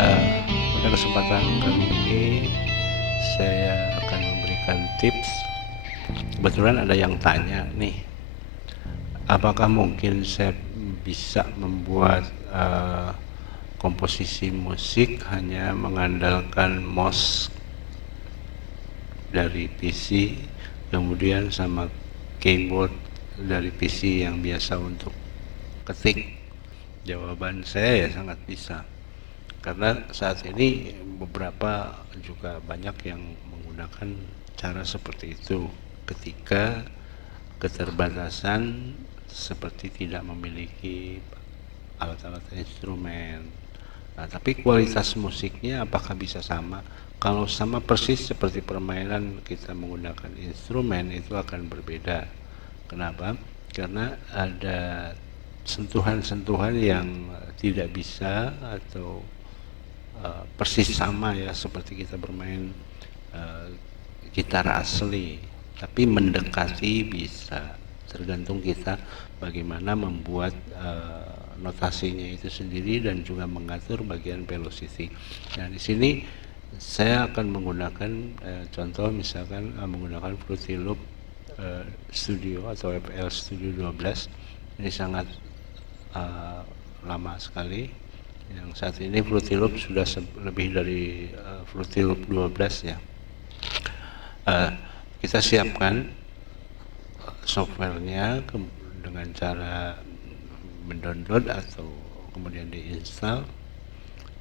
Pada kesempatan kali ini saya akan memberikan tips. Kebetulan ada yang tanya nih, apakah mungkin saya bisa membuat komposisi musik hanya mengandalkan mouse dari PC, kemudian sama keyboard dari PC yang biasa untuk ketik. Jawaban saya ya sangat bisa, karena saat ini beberapa juga banyak yang menggunakan cara seperti itu ketika keterbatasan seperti tidak memiliki alat-alat instrumen. Nah, tapi kualitas musiknya apakah bisa sama? Kalau sama persis seperti permainan kita menggunakan instrumen, itu akan berbeda. Kenapa? Karena ada sentuhan-sentuhan yang tidak bisa atau persis sama ya seperti kita bermain gitar asli, tapi mendekati bisa, tergantung kita bagaimana membuat notasinya itu sendiri dan juga mengatur bagian velocity. Nah, di sini saya akan menggunakan contoh misalkan menggunakan Fruity Loop Studio atau FL Studio 12. Ini sangat lama sekali. Yang saat ini Fruity Loop sudah lebih dari Fruity Loop 12 ya. Kita siapkan softwarenya dengan cara mendownload atau kemudian diinstal.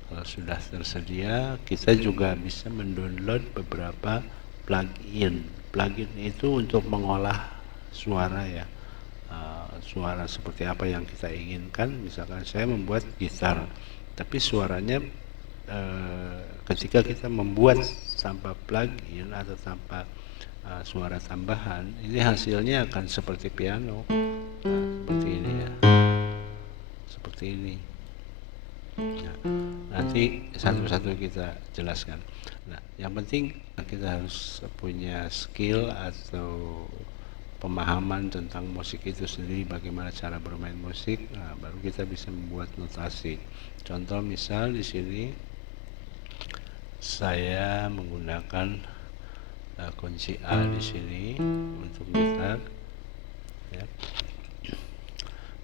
Kalau sudah tersedia, kita juga bisa mendownload beberapa plugin. Plugin itu untuk mengolah suara ya, suara seperti apa yang kita inginkan. Misalkan saya membuat gitar, tapi suaranya ketika kita membuat tanpa plugin atau tanpa suara tambahan, ini hasilnya akan seperti piano. Seperti ini ya, seperti ini. Nah, nanti satu-satu kita jelaskan. Nah, yang penting kita harus punya skill atau pemahaman tentang musik itu sendiri, bagaimana cara bermain musik. Nah, baru kita bisa membuat notasi. Contoh misal di sini saya menggunakan kunci A di sini untuk gitar ya.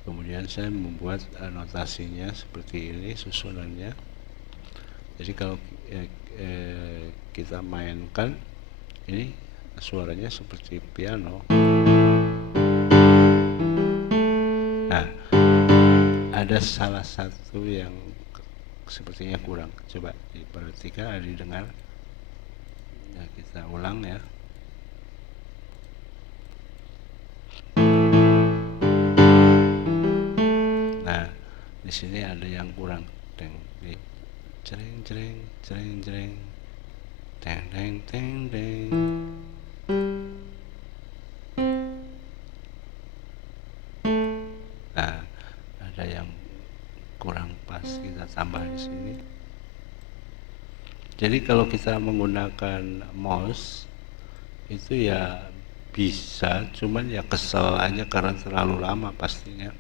Kemudian saya membuat notasinya seperti ini susunannya. Jadi kalau kita mainkan, ini suaranya seperti piano. Nah, ada salah satu yang sepertinya kurang. Coba diperhatikan, didengar. Nah, kita ulang ya. Nah, di sini ada yang kurang. Teng, di cereng cereng cereng cereng, teng teng teng teng. Nah, ada yang kurang pas, kita tambah di sini. Jadi kalau kita menggunakan mouse itu ya bisa, cuman ya kesel aja karena terlalu lama pastinya.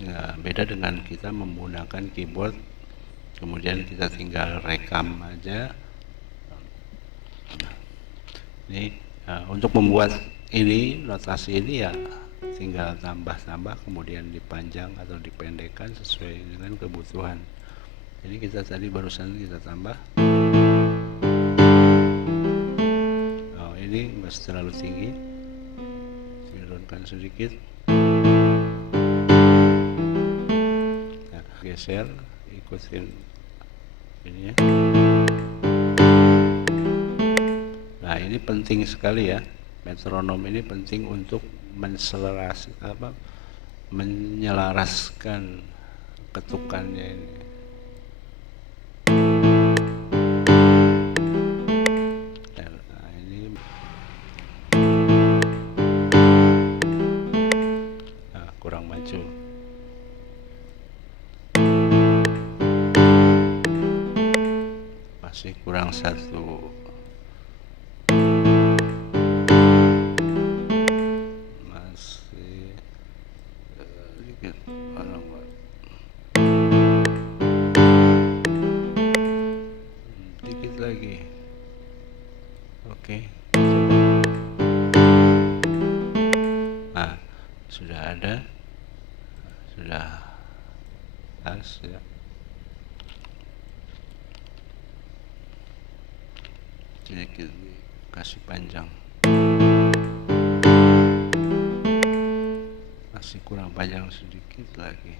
Ya, beda dengan kita menggunakan keyboard, kemudian kita tinggal rekam aja. Ini untuk membuat ini notasi ini ya tinggal tambah-tambah, kemudian dipanjang atau dipendekkan sesuai dengan kebutuhan. Jadi kita tadi barusan kita tambah. Oh, ini masih terlalu tinggi, turunkan sedikit. Nah, geser, ikutin ini ya. Nah, ini penting sekali ya. Metronom ini penting untuk menyelaraskan ketukannya ini. Nah, ini kurang maju. Masih kurang satu. atas ya. Sedikit kasih panjang, masih kurang panjang sedikit lagi.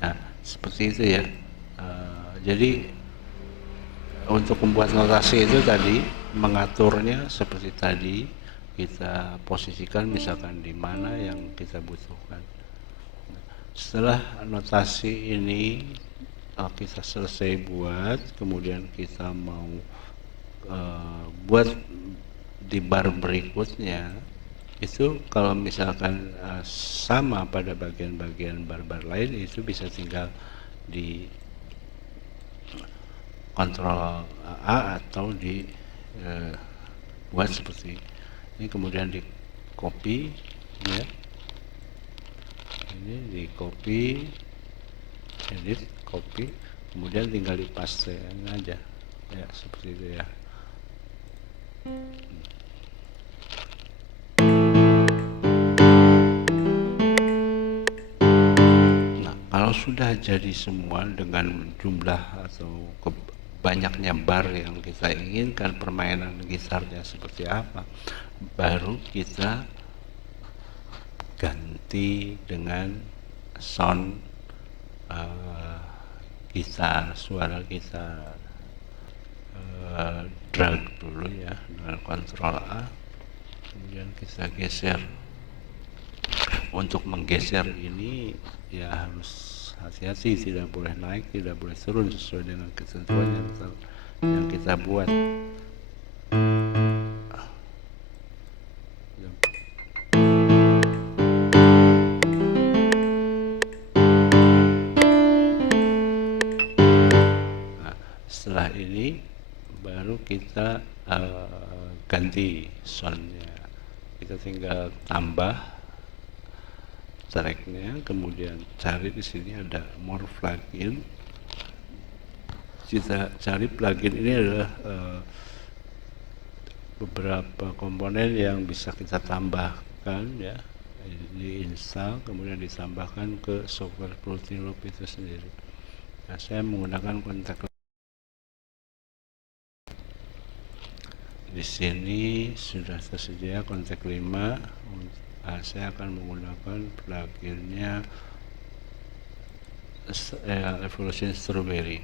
Nah, seperti itu ya. Jadi untuk membuat notasi itu tadi mengaturnya seperti tadi, kita posisikan misalkan di mana yang kita butuhkan. Setelah notasi ini kita selesai buat, kemudian kita mau buat di bar berikutnya, itu kalau misalkan sama pada bagian-bagian bar-bar lain, itu bisa tinggal di kontrol A atau di buat seperti ini, kemudian di copy ya, ini di copy, edit, copy, kemudian tinggal di paste aja ya, seperti itu ya. Nah, kalau sudah jadi semua dengan jumlah atau banyaknya bar yang kita inginkan, permainan gitarnya seperti apa, baru kita ganti dengan sound gitar, suara gitar. Drag dulu ya dengan kontrol A, kemudian kita geser. Untuk menggeser ini ya harus hati-hati, tidak boleh naik, tidak boleh turun, sesuai dengan ketentuan yang kita buat. Nah, setelah ini baru kita ganti soundnya. Kita tinggal tambah tracknya, kemudian cari di sini ada more plugin. Kita cari plugin, ini adalah beberapa komponen yang bisa kita tambahkan ya, diinstal kemudian ditambahkan ke software Fruity Loop itu sendiri. Nah, saya menggunakan kontak. Di sini sudah tersedia kontak 5. Saya akan menggunakan pluginnya Evolution Strawberry.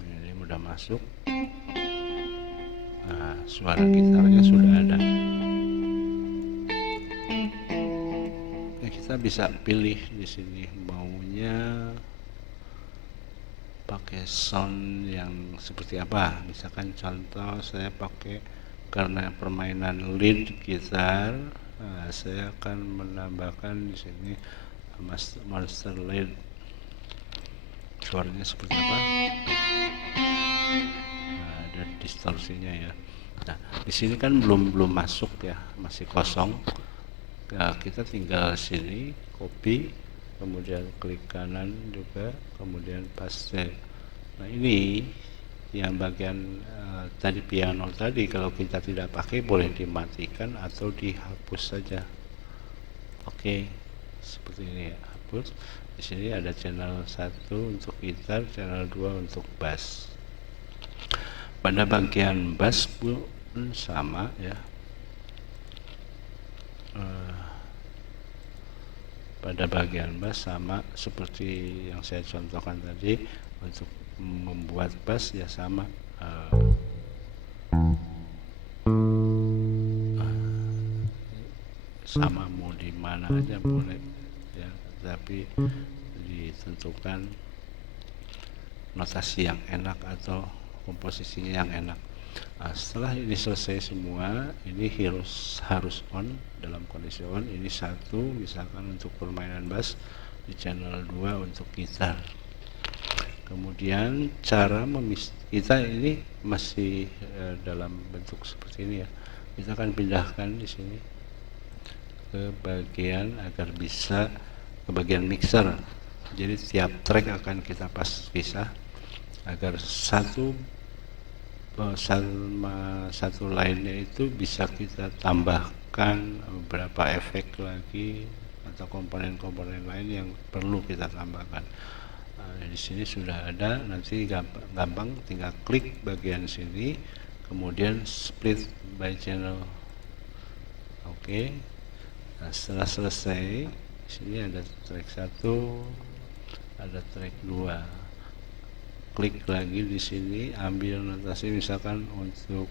Ini mudah masuk. Nah, suara gitarnya sudah ada. Nah, kita bisa pilih di sini maunya pakai sound yang seperti apa. Misalkan contoh saya pakai, karena permainan lead gitar, saya akan menambahkan di sini monster lead. Suaranya seperti apa? Nah, ada distorsinya ya. Nah, di sini kan belum masuk ya, masih kosong. Nah, kita tinggal sini copy, kemudian klik kanan juga, kemudian paste. Nah, ini yang bagian tadi piano tadi, kalau kita tidak pakai boleh dimatikan atau dihapus saja. Oke, seperti ini ya, hapus. Di sini ada channel 1 untuk gitar, channel 2 untuk bass. Pada bagian bass pun sama ya. Pada bagian bass sama seperti yang saya contohkan tadi. Untuk membuat bass ya sama, sama mau di mana aja boleh ya, tapi ditentukan notasi yang enak atau komposisinya yang enak. Nah, setelah ini selesai semua, ini harus on, dalam kondisi on. Ini 1 misalkan untuk permainan bass, di channel 2 untuk gitar. Kemudian cara kita ini masih dalam bentuk seperti ini ya. Kita akan pindahkan di sini ke bagian agar bisa ke bagian mixer. Jadi tiap track akan kita pisah agar satu sama satu lainnya itu bisa kita tambahkan beberapa efek lagi atau komponen-komponen lain yang perlu kita tambahkan. Di sini sudah ada, nanti gampang tinggal klik bagian sini, kemudian split by channel. Oke. Nah, setelah selesai, di sini ada track 1, ada track 2. Klik lagi di sini, ambil notasi misalkan untuk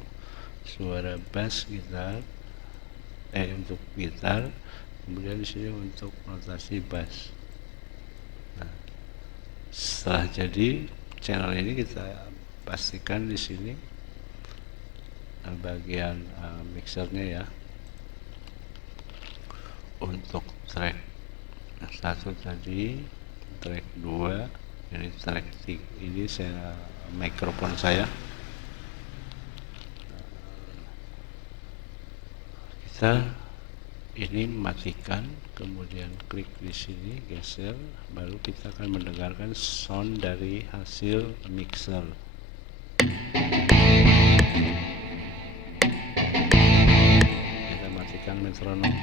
suara bass gitar, untuk gitar, kemudian di sini untuk notasi bass. Nah, setelah jadi channel ini kita pastikan di sini bagian mixernya ya. Untuk track 1 tadi, track 2, ini track 3, ini saya mikrofon saya. Kita ini matikan, kemudian klik di sini, geser, baru kita akan mendengarkan sound dari hasil mixer. Kita matikan metronom.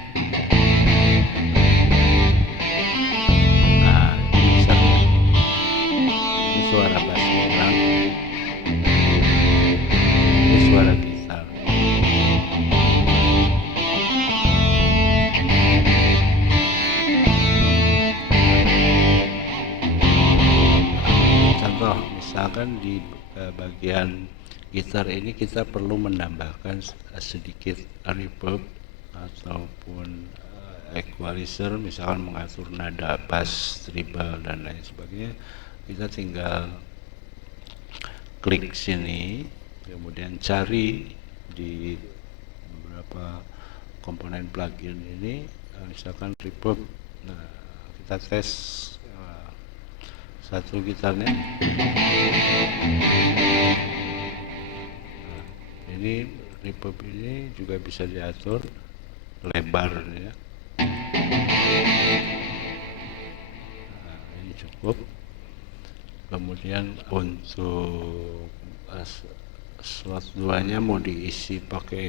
Nah, ini mixernya. Ini suara bassnya hilang. Ini suara gitar. Contoh, misalkan di bagian gitar ini kita perlu menambahkan sedikit reverb ataupun equalizer, misalkan mengatur nada bass, treble dan lain sebagainya. Kita tinggal klik sini, kemudian cari di beberapa komponen plugin ini, misalkan reverb. Nah, kita tes satu gitarnya. Nah, ini reverb ini juga bisa diatur lebar ya. Nah, ini cukup. Kemudian untuk slot 2-nya mau diisi pakai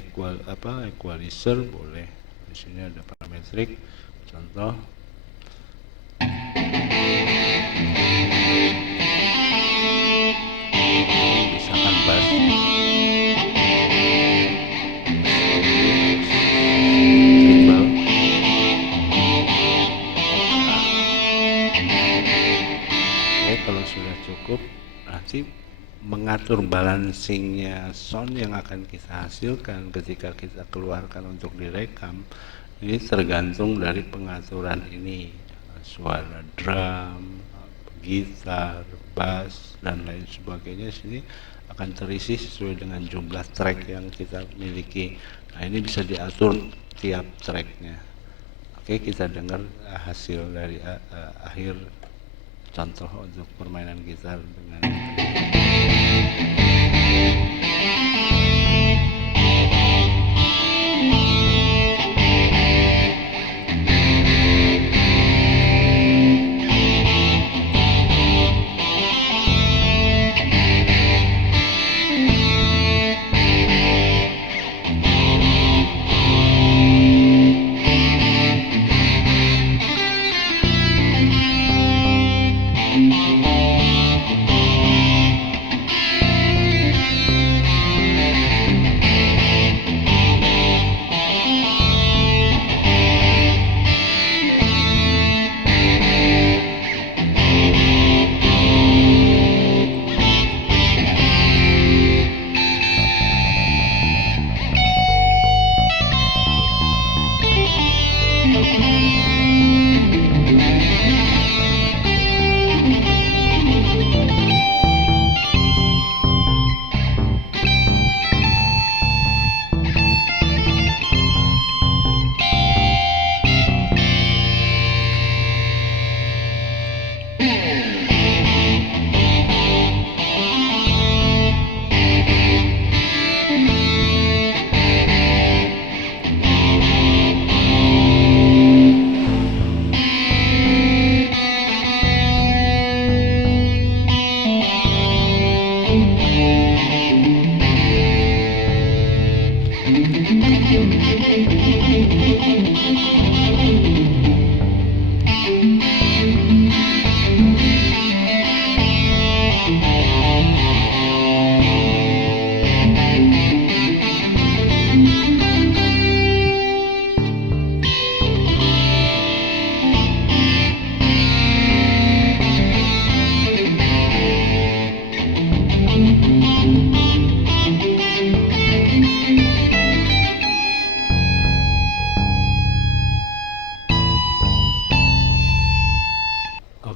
equalizer boleh. Di sini ada parametrik. Contoh, misalkan bass, treble. Oke, kalau sudah cukup, nanti mengatur balancingnya sound yang akan kita hasilkan ketika kita keluarkan untuk direkam, ini tergantung dari pengaturan ini, suara drum, gitar, bass dan lain sebagainya. Sini akan terisi sesuai dengan jumlah track yang kita miliki. Nah, ini bisa diatur tiap tracknya. Oke, kita dengar hasil dari akhir contoh untuk permainan gitar dengan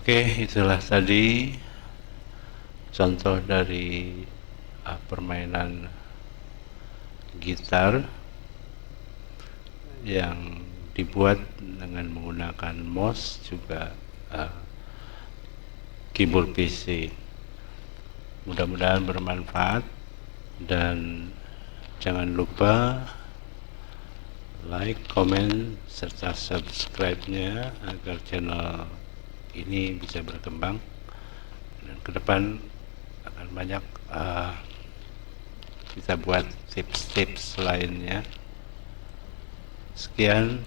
Oke, itulah tadi contoh dari permainan gitar yang dibuat dengan menggunakan mouse juga keyboard PC. Mudah-mudahan bermanfaat dan jangan lupa like, comment, serta subscribe-nya agar channel ini bisa berkembang dan ke depan akan banyak kita buat tips-tips lainnya. Sekian,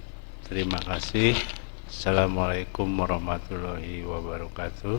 terima kasih. Assalamualaikum warahmatullahi wabarakatuh.